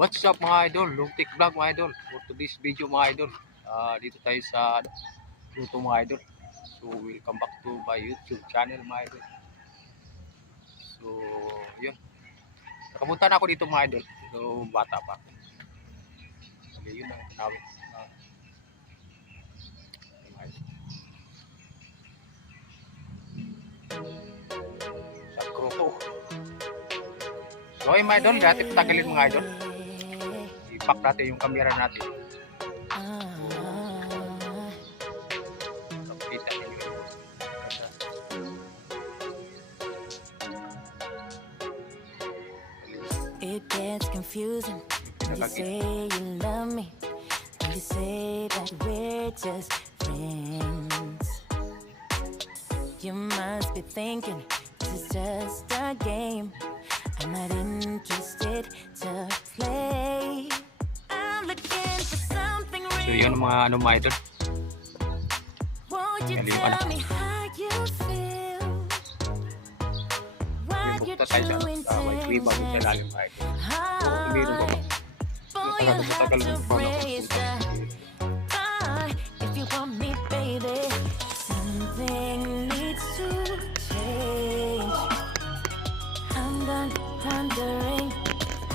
What's up mga idol? Lungtik vlog mga idol. For today's video mga idol, dito tayo sa luto mga idol. So welcome back to my YouTube channel mga idol. So yun, nakapunta na ako dito mga idol. So bata pa ako. Okay, yun ang tinawag mga idol. Sa Grotto. So mga idol, dati patagalin mga idol. I-pack natin yung camera natin. It gets confusing when you say you love me, when you say that we're just friends. You must be thinking this is just a game. I'm not interested to play. I'm looking for something real. So yun mga mga idol. Won't you tell me how you feel? What you're doing to may bago sa lalim mga idol. Meron ba? Matagal pa raise the bar. If you want me, baby, something needs to change. I'm done wondering.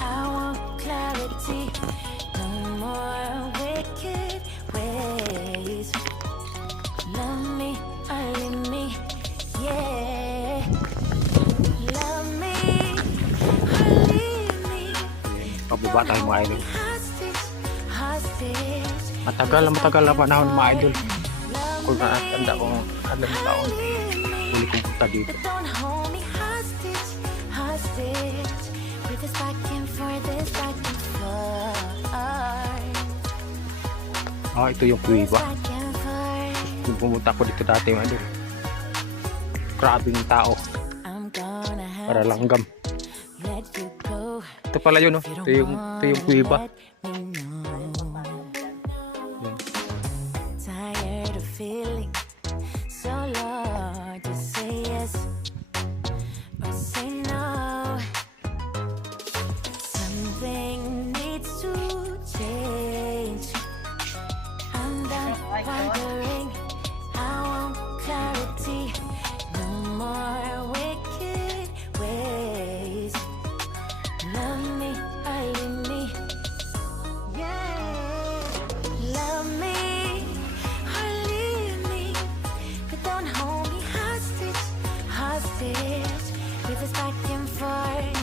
I want clarity. No more wicked ways. Love me or leave me, yeah. Love me or leave me. Pababa tayo mga idol. Hostage, hostage. Matagal na panahon mga idol. Kung nakatanda kong alam taon, huli kong punta dito. But don't hold me hostage, hostage. With this back and forth, this back and forth. Ito yung kuiba. Back and forth. Kung pumunta ko dito dati mga idol, grabing tao I'm gonna have para langgam. to let you go. Ito pala yun, no? Ito yung kuiba. Let me know. Yan. Tired of feeling so low. Just say yes or say no. Something needs to change. I'm done wondering. I want clarity. No more wicked ways. Love me or leave me. Yeah. Love me or leave me. But don't hold me hostage, hostage. With this back and forth.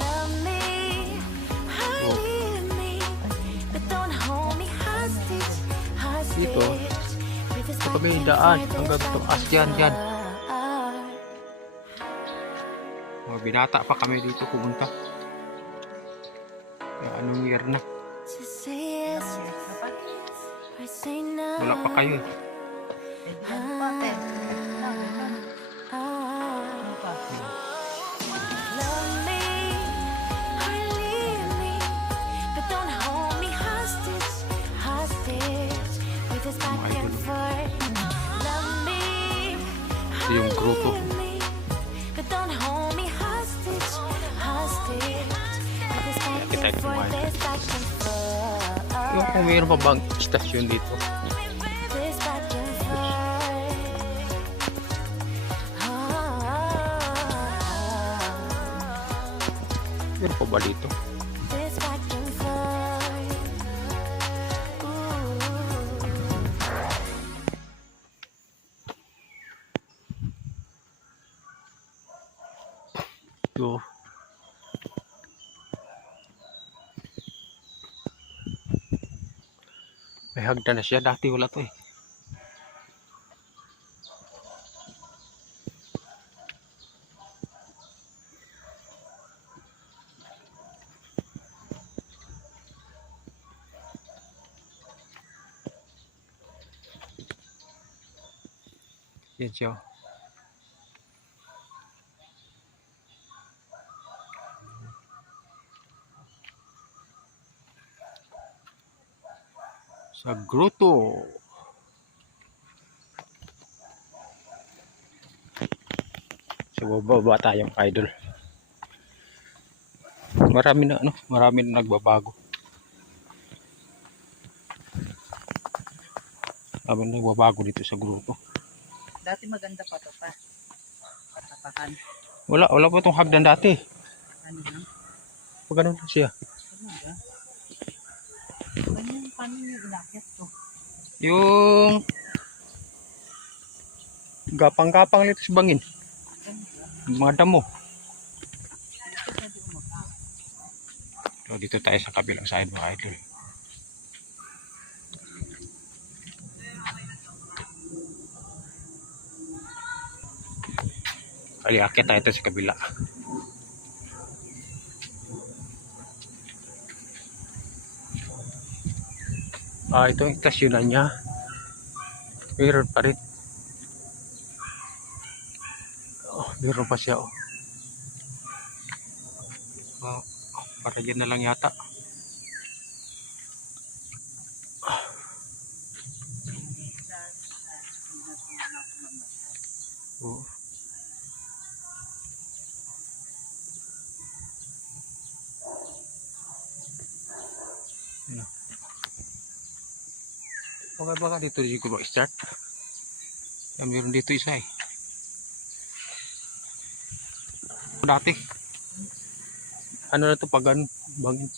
Love me or leave me. But don't hold me hostage, hostage. Dito, With this ito back may and daan forth, hanggang this to back as yan. and Mga binata pa kami dito pumunta. Anong year na? Just say yes or say no. Wala pa kayo eh. Love me or leave me, but don't hold me hostage, hostage. With this back and forth. Love me Ito yung grupo. or leave me, but don't hold me hostage, hostage. With this back Kita and ito forth, mga this back and forth. Yung kung mayroon pa bang istasyon dito. This back and forth. Mayroon pa ba dito? This back and forth. Ito. May hagdan na siya. Dati wala to eh. Yan siya. Sa grotto. So bababa tayong idol. Marami na nagbabago. Habang nagbabago dito sa grupo. Dati maganda pa to pa. Patapakan. Wala pa itong hagdan dati. Ano lang? Pag ganun lang siya. Talaga? Ganyan, paano yung inakyat to? Yung gapang-gapang nito sa bangin. Mga damo. Dito pwede umakyat. So, dito tayo sa kabilang side mga idol. Kali akit tayo ito sa kabila. Ito yung istasyonan niya. Meron pa rin. Meron pa siya. Para dyan na lang yata. Oo. Baka dito di ko start. Meron dito isa eh. Dati. Ano na to pagan bangin.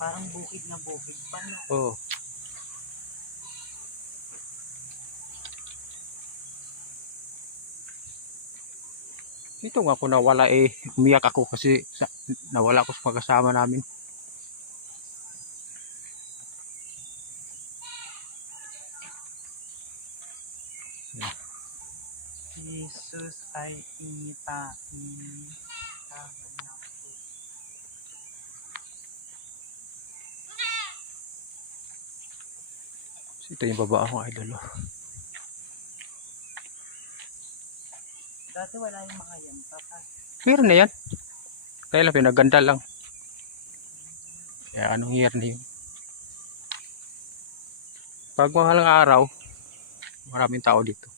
Parang bukid na bukid. Paano? Oo. Dito nga ako nawala eh. Umiyak ako kasi nawala ako sa pagkasama namin. Jesus ay initain. Tama na po. Ito yung baba akong idol. Dati wala yung mga yan, papa. Meron na yan. Kaya lang pinaganda lang. Kaya anong year na yun? Pag mahalang araw, maraming tao dito.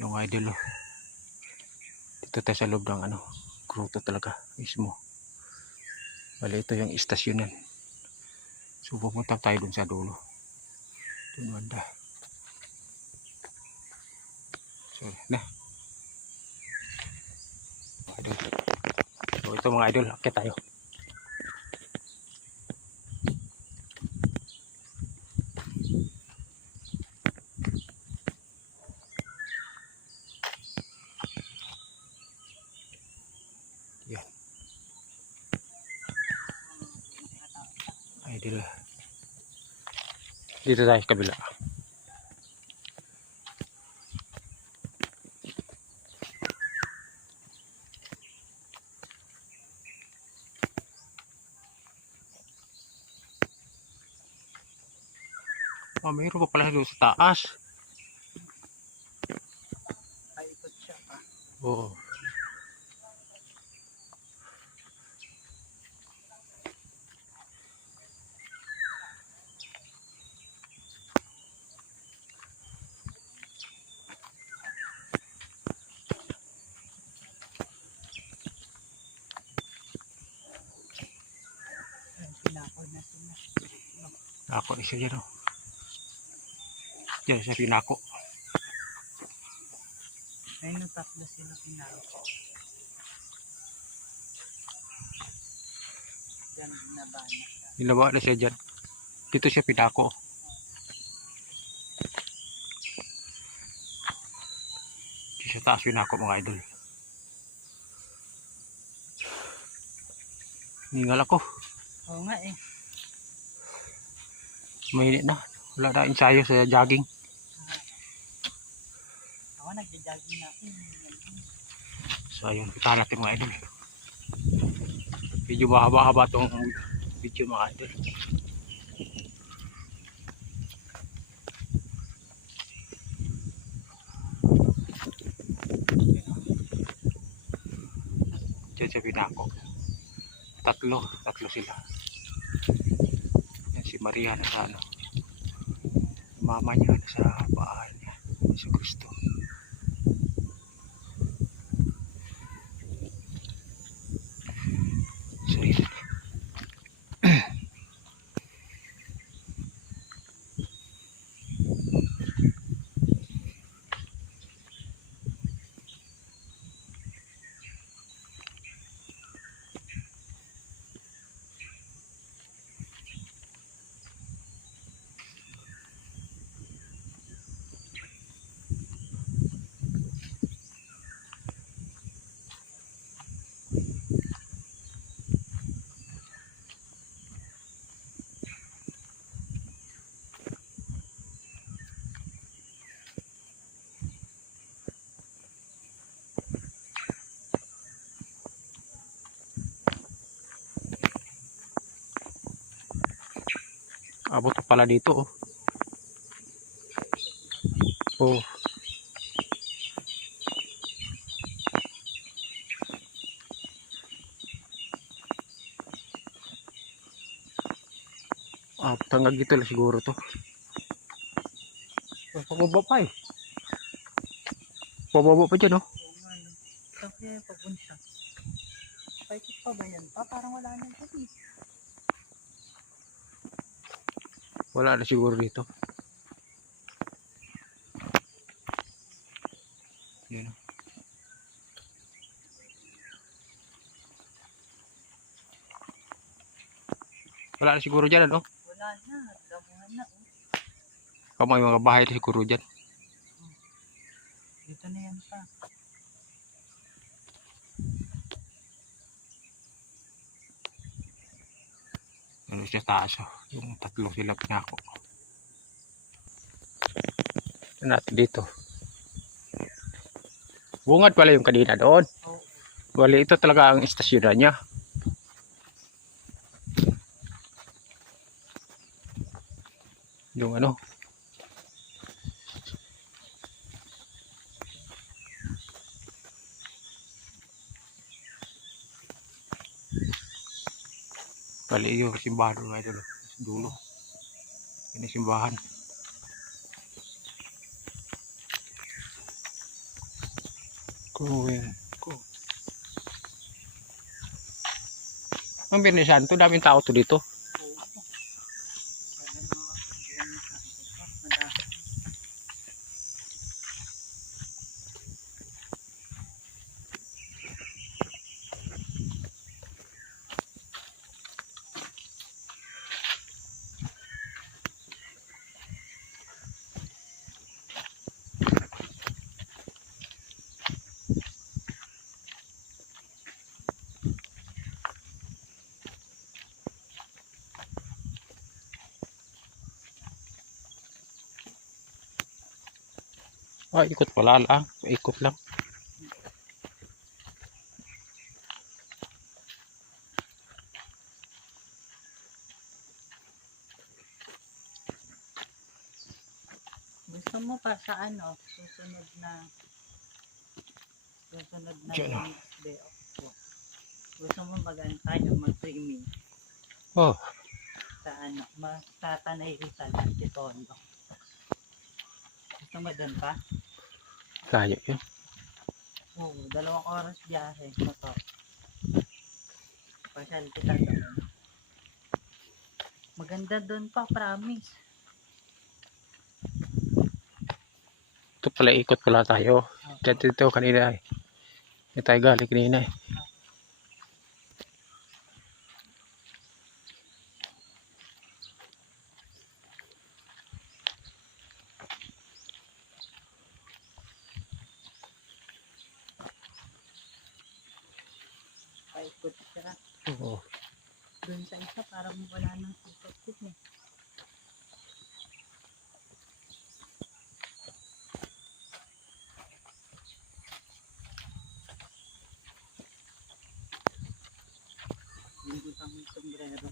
Yung idol. Dito tayo sa loob ng gruto talaga mismo. Bali ito yung istasyonan. So pupunta tayo dun sa dulo. Dun banda. So na. Idol. So ito mga idol, akit tayo. Yan. Idol. Dito tayo sa kabila. Mayroon pa pala doon sa taas. Paikot siya pa. Oo. Pinakol na sila. Ako isa dyan o. Diyan sa pinako. Ayun, tatlo sila pinakol. Diyan, binaba na siya. Nilaba na siya dyan. Dito siya pinako. Dito sa taas pinako mga idol. Ningal ako. Oo nga eh. Mainit na. Wala na ensayo sa jogging. Ako nagja-jogging na. So ayun, kita natin mga idol. Medyo mahaba-haba tong video mga idol. Diyan sa pinako. Tatlo sila. Yan si Maria nasa mama niya nasa bahay niya sa Kristo. Abot pa pala dito oh. Oh. Tanggal dito lang siguro to. Pababa pa eh. Pababa pa dyan oh. Oo nga, no. Saan kaya yung papunta? Paikot pa ba yan pa? Parang wala nang tabi. Wala na siguro dito. Yan. Wala na siguro dyan ano? Wala na. Damuhan na. Oh. Kamay mga bahay na siguro dyan. Dito na yan pa. Ano siya taas oh. Yung tatlong sila pinako. Ito natin dito. Bungad pala yung kanina doon. Oo. Wali ito talaga ang istasyon niya. Yung ano. Wali yung simbahan doon mga idol. Sa dulo. Yan yung simbahan. Going. Go. Ang Birne Santo, daming tao to dito. Oo. Wala mga kaibigan na sa ito pa. Madami. Ikot pala lang. Ikot lang. Gusto mo pa sa ano? Susunod na Diyan na. day off ko. Gusto mo mag-antay o mag-swimming Oh, sa ano? Masatanay Rizal at Titondo. Gusto mo doon pa? layo yun. Oo, 2 oras biyahe. Motor. Pasyal kita doon. Maganda doon pa, promise. Ito pala ikot pala tayo. Dito kanina eh. Hindi tayo galing kanina eh. Paikot siya. Oo. Doon sa isa, parang wala nang sikot eh. Hindi pa may sombrero.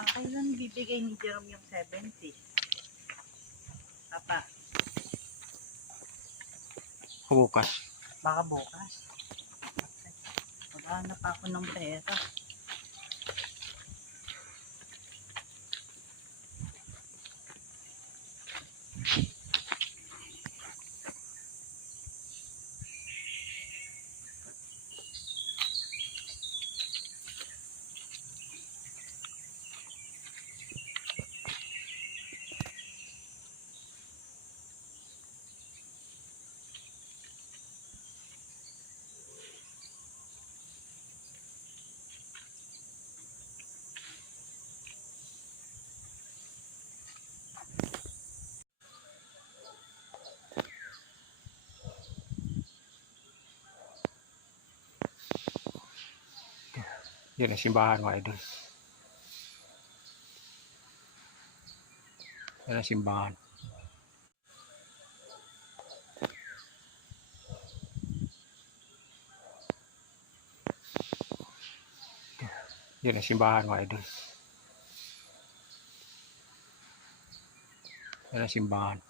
Kailan bibigay ni Jerome yung 70? Papa, Bukas. baka bukas. Maghanap ako ng pera. Yan ang simbahan mga idol. Yan ang simbahan. Yan ang simbahan mga idol. Yan ang simbahan.